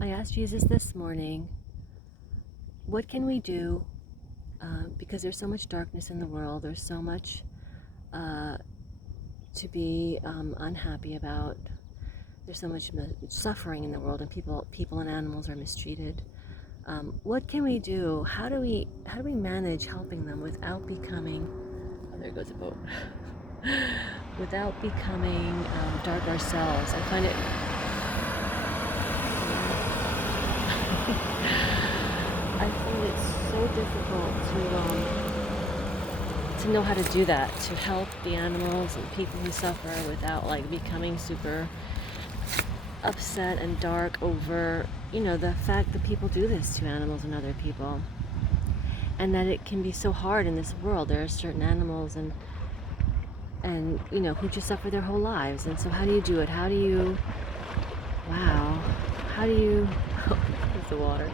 I asked Jesus this morning, what can we do? Because there's so much darkness in the world, there's so much uh, to be unhappy about. There's so much suffering in the world, and people and animals are mistreated. What can we do? How do we manage helping them without becoming? Oh, there goes a boat. Without becoming dark ourselves. I find it. I find it so difficult to know how to do that, to help the animals and people who suffer without like becoming super upset and dark over, the fact that people do this to animals and other people. And that it can be so hard in this world. There are certain animals and who just suffer their whole lives. And so how do you do it? How do you there's the water.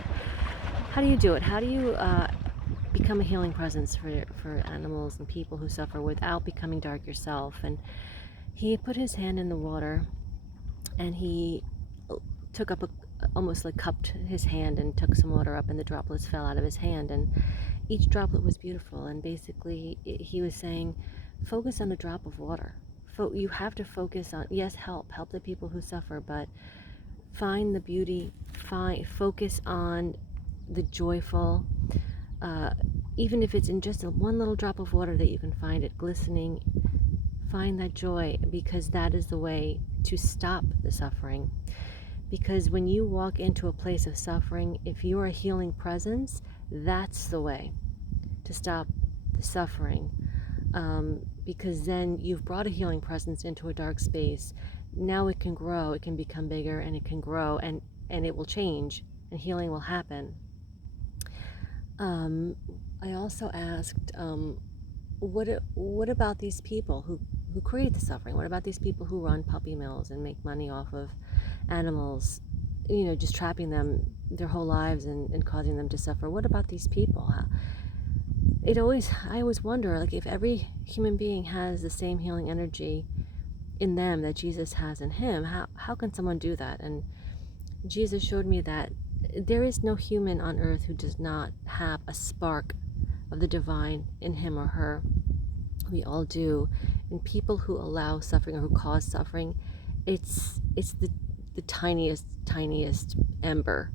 How do you do it? How do you become a healing presence for animals and people who suffer without becoming dark yourself? And he put his hand in the water, and he took up almost like cupped his hand and took some water up, and the droplets fell out of his hand, and each droplet was beautiful. And basically he was saying, focus on the drop of water. You have to focus on, yes, help the people who suffer, but find the beauty, focus on the joyful, even if it's in just one little drop of water that you can find it glistening. Find that joy, because that is the way to stop the suffering. Because when you walk into a place of suffering, if you're a healing presence, that's the way to stop the suffering. Because then you've brought a healing presence into a dark space. Now it can grow, it can become bigger, and it can grow, and it will change, and healing will happen. I also asked, what about these people who create the suffering? What about these people who run puppy mills and make money off of animals, just trapping them their whole lives and causing them to suffer? What about these people? I always wonder, like, if every human being has the same healing energy in them that Jesus has in him, how can someone do that? And Jesus showed me that there is no human on earth who does not have a spark of the divine in him or her. We all do. And people who allow suffering or who cause suffering, it's the tiniest ember,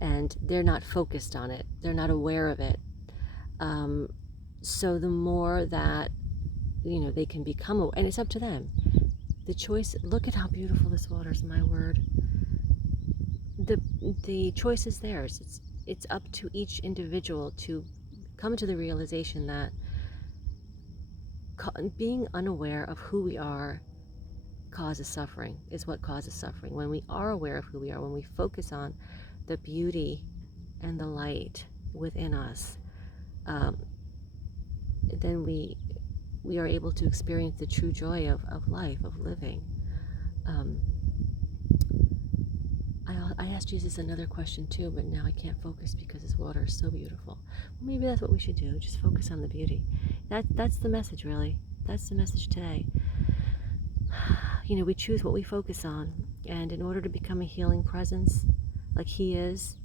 and they're not focused on it. They're not aware of it. So the more that they can become aware, and it's up to them. The choice. Look at how beautiful this water is. My word. The choice is theirs. It's up to each individual to come to the realization that being unaware of who we are causes suffering, is what causes suffering. When we are aware of who we are, when we focus on the beauty and the light within us, then we are able to experience the true joy of life, of living. I asked Jesus another question too, but now I can't focus because his water is so beautiful. Well, maybe that's what we should do, just focus on the beauty. That's the message, really. That's the message today. We choose what we focus on, and in order to become a healing presence like he is,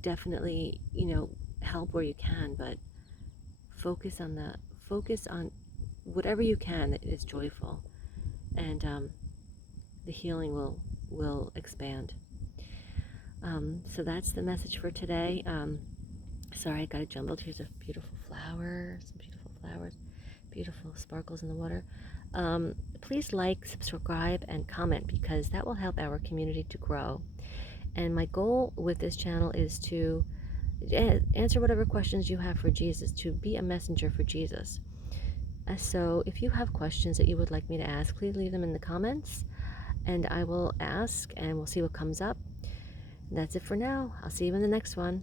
definitely, help where you can, but focus on whatever you can that is joyful, and the healing will expand. So that's the message for today. Sorry, I got it jumbled. Here's a beautiful flower, some beautiful flowers, beautiful sparkles in the water. Please like, subscribe, and comment, because that will help our community to grow. And my goal with this channel is to answer whatever questions you have for Jesus, to be a messenger for Jesus. So if you have questions that you would like me to ask, please leave them in the comments, and I will ask, and we'll see what comes up. That's it for now. I'll see you in the next one.